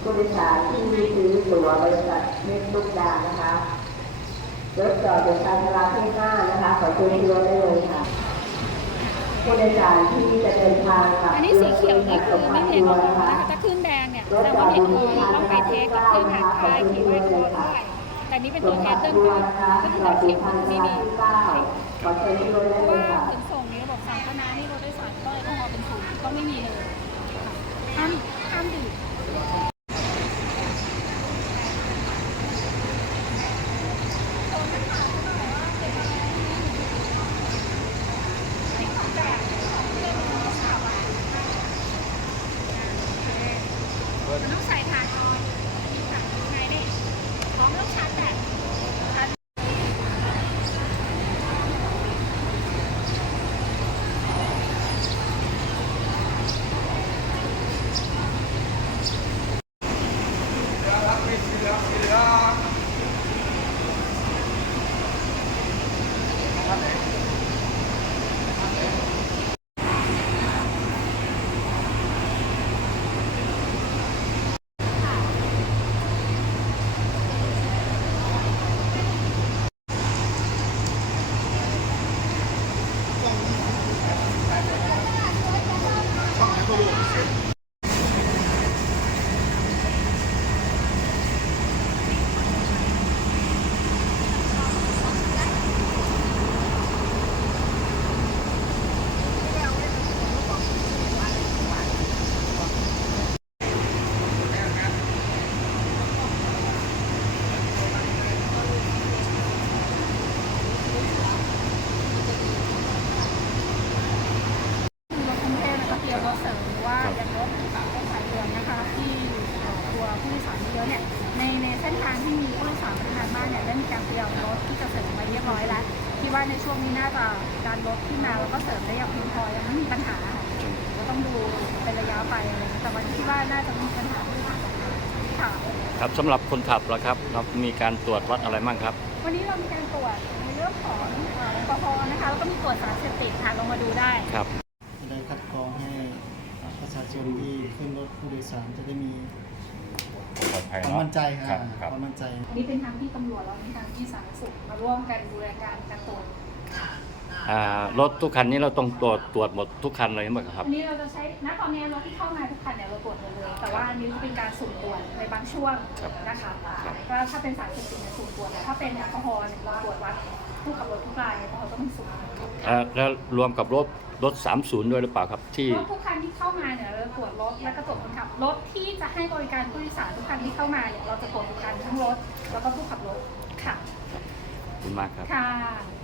ผู้โดยสารที่ซื้อตั๋วบริษัทเมฆลูกดานะคะรถจอดอยู่ชานชาลาที่ห้านะคะ ขอเชิญขึ้นรถได้เลยค่ะผู้โดยสารที่จะเดินทางค่ะอันนี้สีเขียวนี่คือไม่เห็นออกนะคะถ้าขึ้นแดงเนี่ยแสดงว่าเน็ตออยต้องไปเทสกับเครื่องอ่านค่ายคีย์ไวโค้ดด้วยแต่นี้เป็นตัวแทนเดินก่อนก็คือเราเขียนไม่มีขอเชิญขึ้นรถเพได้ราะเลยว่าค่ะขนส่งนี้ระบบสาธารณะนี่รถโดยสารก็ต้องเอาเป็นศูนย์ก็ไม่มีเลยห้ามห้ามดื่ม มันต้องใส่ถ่านออยมีถ่านข้างเนี่ยของต้องชาร์จแบตชาร์จ รถกรุงเทพนะคะเตรียมรถเสริมหรือว่าอย่างรถรถสายด่วนนะคะ ที่เอ่อตัวผู้โดยสารเยอะเนี่ยในในเส้นทางที่มีผู้โดยสารประทานมากเนี่ยได้มีการเตรียมรถที่จะเสริมไว้เรียบร้อยแล้วคิด ว่าในช่วงนี้น่าจะการรถที่มาแล้วก็เสริมได้อย่างเพียงพอยังไม่มีปัญหาก็ต้องดูเป็นระยะไปอะไรอย่างเงี้ยแต่วันที่ว่าน่าจะไม่มีปัญหาที่ผ่านมาค่ะครับสำหรับคนขับแล้วครับเรามีการตรวจวัดอะไรบ้างครับ วันนี้เรามีการตรวจในเรื่องของเอ่อแอลกอฮอล์นะคะแล้วก็มีตรวจสารเสพติดค่ะลงมาดูได้ครับได้คัดกรองให้ประชาชนที่ขึ้นรถผู้โดยสารจะได้มี ปลอดภัยความเนาะมั่นใจครัค่ะบครับ ความมั่นใจ อันนี้เป็นทางที่ตำรวจแล้วมีทางที่สาธารณสุขมาร่วมกันดูแลการการตรวจอ่ารถทุกคันนี้เราต้องตรวจตรวจหมดทุกคันเลยใช่ไหมครับ อันนี้เราจะใช้ณตอนนี้รถที่เข้ามาทุกคันเนี่ยเราตรวจหมดเลย แต่ว่าอันนี้จะเป็นการสุ่มตรวจในบางช่วงครับนะคะครับ ก็ถ้าเป็นสารเสพติดเนี่ยสุ่มตรวจแต่ถ้าเป็นแอลกอฮอล์เนี่ยเราตรวจวัดผู้ขับรถทุกรายแอลกอฮอล์ต้องสุ่ม อ่าแล้วรวมกับรถ รถ 30 ด้วยหรือเปล่าครับที่ รถทุกคันที่เข้ามาเนี่ยเราตรวจรถและก็ตรวจคนขับรถที่จะให้บริการผู้โดยสารทุกคันที่เข้ามาเนี่ยเราจะตรวจทุกคันทั้งรถแล้วก็ผู้ขับรถค่ะขอบคุณมากครับ ค่ะ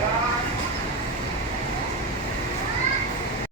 Yeah.